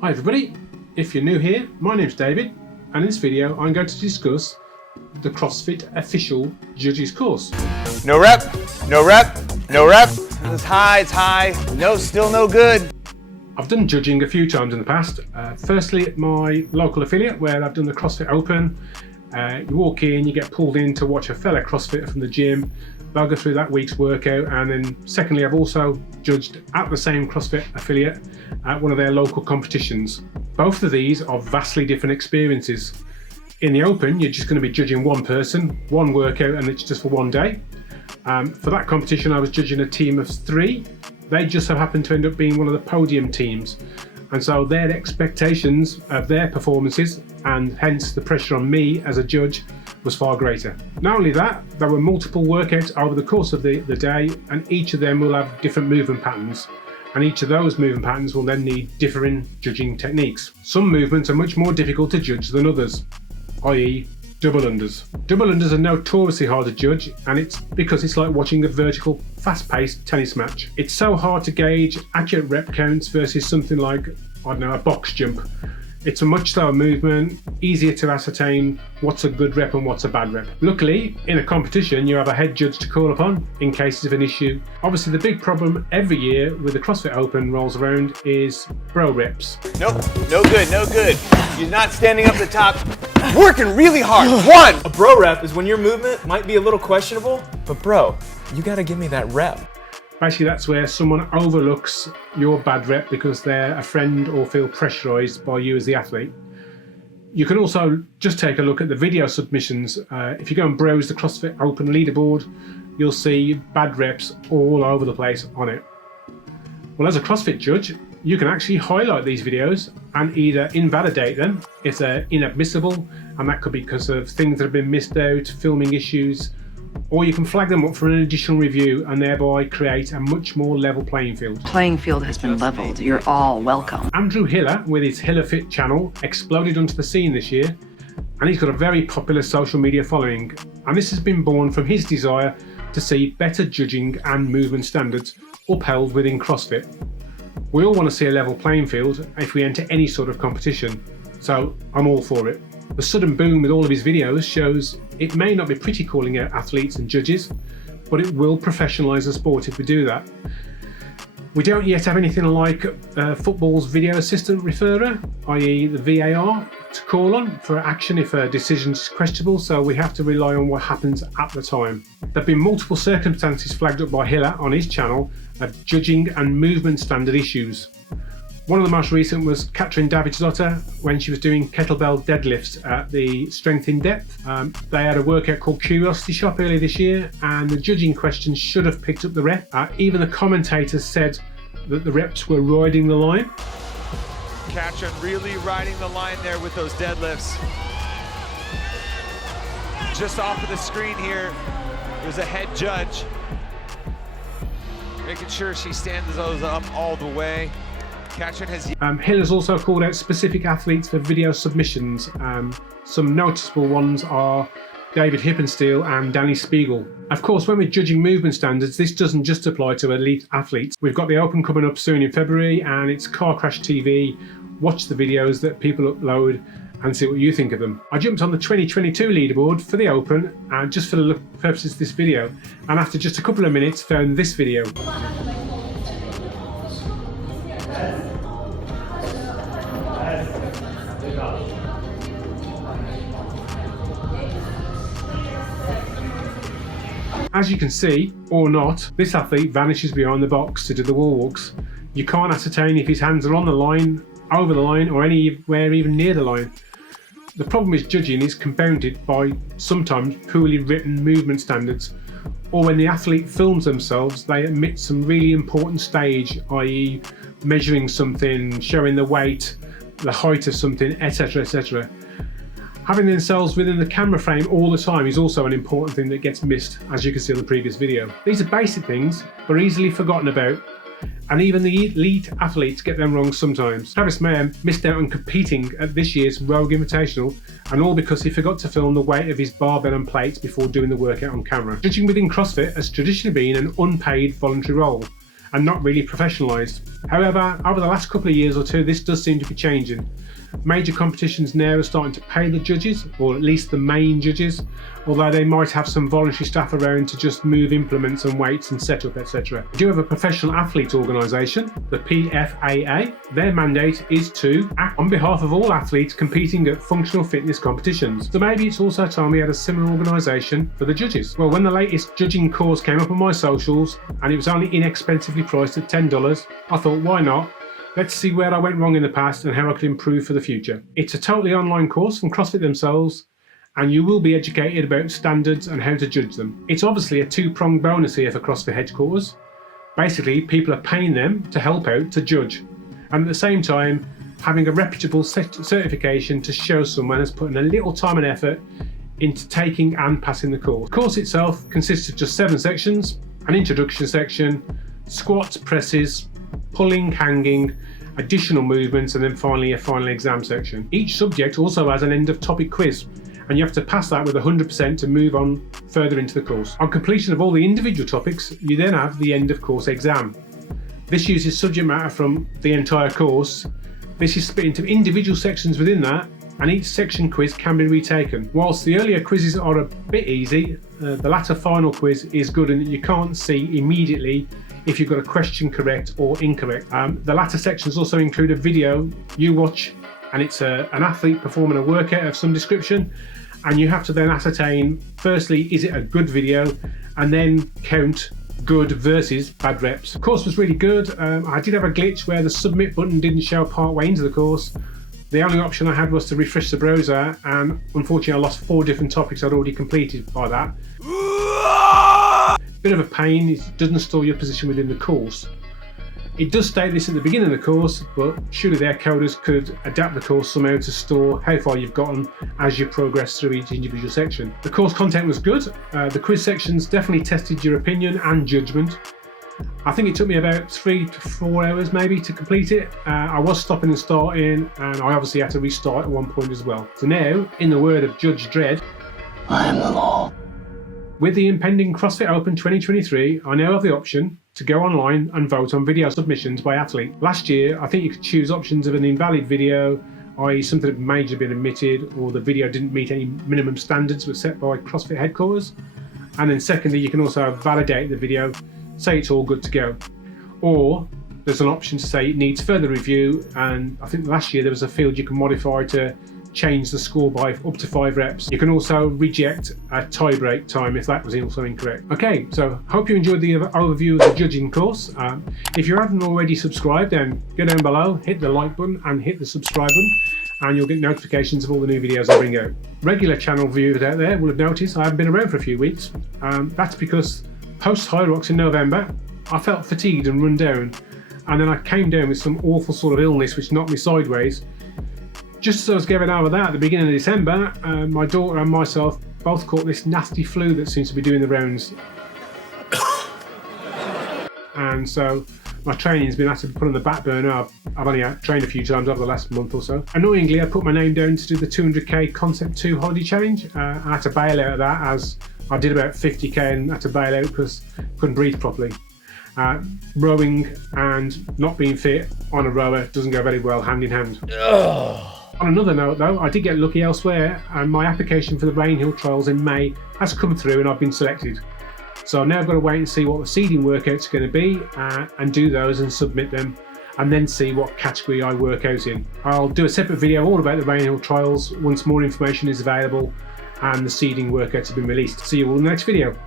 Hi everybody, if you're new here, my name's David, and in this video I'm going to discuss the CrossFit official judges course. No rep, no rep, no rep. It's high, no, still no good. I've done judging a few times in the past. Firstly at my local affiliate where I've done the CrossFit Open. You walk in, you get pulled in to watch a fellow CrossFitter from the gym. They'll go through that week's workout, and then secondly I've also judged at the same CrossFit affiliate at one of their local competitions. Both of these are vastly different experiences. In the Open you're just going to be judging one person, one workout, and it's just for one day. For that competition I was judging a team of 3. They just so happened to end up being one of the podium teams, and so their expectations of their performances and hence the pressure on me as a judge was far greater. Not only that, there were multiple workouts over the course of the day, and each of them will have different movement patterns, and each of those movement patterns will then need differing judging techniques. Some movements are much more difficult to judge than others, i.e. double unders. Double unders are notoriously hard to judge, and it's because it's like watching a vertical, fast-paced tennis match. It's so hard to gauge accurate rep counts versus something like, I don't know, a box jump. It's a much slower movement, easier to ascertain what's a good rep and what's a bad rep. Luckily, in a competition, you have a head judge to call upon in cases of an issue. Obviously, the big problem every year with the CrossFit Open rolls around is bro reps. Nope, no good, no good. You're not standing up the top, working really hard. One! A bro rep is when your movement might be a little questionable, but bro, you gotta give me that rep. Basically, that's where someone overlooks your bad rep because they're a friend or feel pressurized by you as the athlete. You can also just take a look at the video submissions. If you go and browse the CrossFit Open leaderboard, you'll see bad reps all over the place on it. Well, as a CrossFit judge, you can actually highlight these videos and either invalidate them if they're inadmissible, and that could be because of things that have been missed out, filming issues, or you can flag them up for an additional review and thereby create a much more level playing field. Playing field has been leveled. You're all welcome. Andrew Hiller, with his Hillerfit Channel, exploded onto the scene this year, and he's got a very popular social media following, and this has been born from his desire to see better judging and movement standards upheld within CrossFit. We all want to see a level playing field if we enter any sort of competition, so I'm all for it. The sudden boom with all of his videos shows it may not be pretty calling out athletes and judges, but it will professionalise the sport if we do that. We don't yet have anything like football's video assistant referrer, i.e. the VAR, to call on for action if a decision is questionable, so we have to rely on what happens at the time. There have been multiple circumstances flagged up by Hiller on his channel of judging and movement standard issues. One of the most recent was Katrin Davidsdottir when she was doing kettlebell deadlifts at the Strength in Depth. They had a workout called Curiosity Shop earlier this year, and the judging questions should have picked up the rep. Even the commentators said that the reps were riding the line. Katrin really riding the line there with those deadlifts. Just off of the screen here, there's a head judge making sure she stands those up all the way. Hiller's also called out specific athletes for video submissions. Some noticeable ones are David Hippensteel and Danny Spiegel. Of course, when we're judging movement standards, this doesn't just apply to elite athletes. We've got the Open coming up soon in February, and it's Car Crash TV. Watch the videos that people upload and see what you think of them. I jumped on the 2022 leaderboard for the Open, just for the purposes of this video, and after just a couple of minutes found this video. As you can see, or not, this athlete vanishes behind the box to do the wall walks. You can't ascertain if his hands are on the line, over the line, or anywhere even near the line. The problem with judging is compounded by sometimes poorly written movement standards, or when the athlete films themselves, they omit some really important stage, i.e. measuring something, showing the weight, the height of something, etc, etc. Having themselves within the camera frame all the time is also an important thing that gets missed, as you can see on the previous video. These are basic things, but easily forgotten about, and even the elite athletes get them wrong sometimes. Travis Mayer missed out on competing at this year's Rogue Invitational, and all because he forgot to film the weight of his barbell and plates before doing the workout on camera. Judging within CrossFit has traditionally been an unpaid voluntary role, and not really professionalised. However, over the last couple of years or two, this does seem to be changing. Major competitions now are starting to pay the judges, or at least the main judges, although they might have some voluntary staff around to just move implements and weights and setup, etc. We do have a professional athlete organisation, the PFAA. Their mandate is to act on behalf of all athletes competing at functional fitness competitions. So maybe it's also time we had a similar organisation for the judges. Well, when the latest judging course came up on my socials and it was only inexpensively priced at $10, I thought, why not? Let's see where I went wrong in the past and how I could improve for the future. It's a totally online course from CrossFit themselves, and you will be educated about standards and how to judge them. It's obviously a two-pronged bonus here for CrossFit headquarters. Basically, people are paying them to help out to judge, and at the same time having a reputable certification to show someone has put in a little time and effort into taking and passing the course. The course itself consists of just 7 sections: an introduction section, squats, presses, pulling, hanging, additional movements, and then finally a final exam section. Each subject also has an end of topic quiz, and you have to pass that with 100% to move on further into the course. On completion of all the individual topics, you then have the end of course exam. This uses subject matter from the entire course. This is split into individual sections within that, and each section quiz can be retaken. Whilst the earlier quizzes are a bit easy, the latter final quiz is good in that you can't see immediately if you've got a question correct or incorrect. The latter sections also include a video you watch, and it's an athlete performing a workout of some description, and you have to then ascertain, firstly, is it a good video, and then count good versus bad reps. The course was really good. I did have a glitch where the submit button didn't show part way into the course. The only option I had was to refresh the browser, and unfortunately I lost 4 different topics I'd already completed by that. Bit of a pain, it doesn't store your position within the course. It does state this at the beginning of the course, but surely their coders could adapt the course somehow to store how far you've gotten as you progress through each individual section. The course content was good. The quiz sections definitely tested your opinion and judgment. I think it took me about 3 to 4 hours maybe to complete it. I was stopping and starting, and I obviously had to restart at one point as well. So now, in the word of Judge Dredd, I am the law. With the impending CrossFit Open 2023, I now have the option to go online and vote on video submissions by athlete. Last year, I think you could choose options of an invalid video, i.e. something that may have been omitted, or the video didn't meet any minimum standards that were set by CrossFit headquarters. And then secondly, you can also validate the video, say it's all good to go. Or there's an option to say it needs further review, and I think last year there was a field you can modify to change the score by up to 5 reps. You can also reject a tie-break time if that was also incorrect. Okay, so hope you enjoyed the overview of the judging course. If you haven't already subscribed, then go down below, hit the like button and hit the subscribe button, and you'll get notifications of all the new videos I bring out. Regular channel viewers out there will have noticed I haven't been around for a few weeks. That's because post High Rocks in November, I felt fatigued and run down, and then I came down with some awful sort of illness which knocked me sideways. Just as I was getting over that at the beginning of December, my daughter and myself both caught this nasty flu that seems to be doing the rounds. And so my training's been had to be put on the back burner. I've only trained a few times over the last month or so. Annoyingly, I put my name down to do the 200k Concept 2 holiday challenge. I had to bail out of that as I did about 50k and had to bail out because I couldn't breathe properly. Rowing and not being fit on a rower doesn't go very well hand in hand. On another note though, I did get lucky elsewhere, and my application for the Rainhill trials in May has come through and I've been selected. So now I've got to wait and see what the seeding workouts are going to be and do those and submit them, and then see what category I work out in. I'll do a separate video all about the Rainhill trials once more information is available and the seeding workouts have been released. See you all in the next video.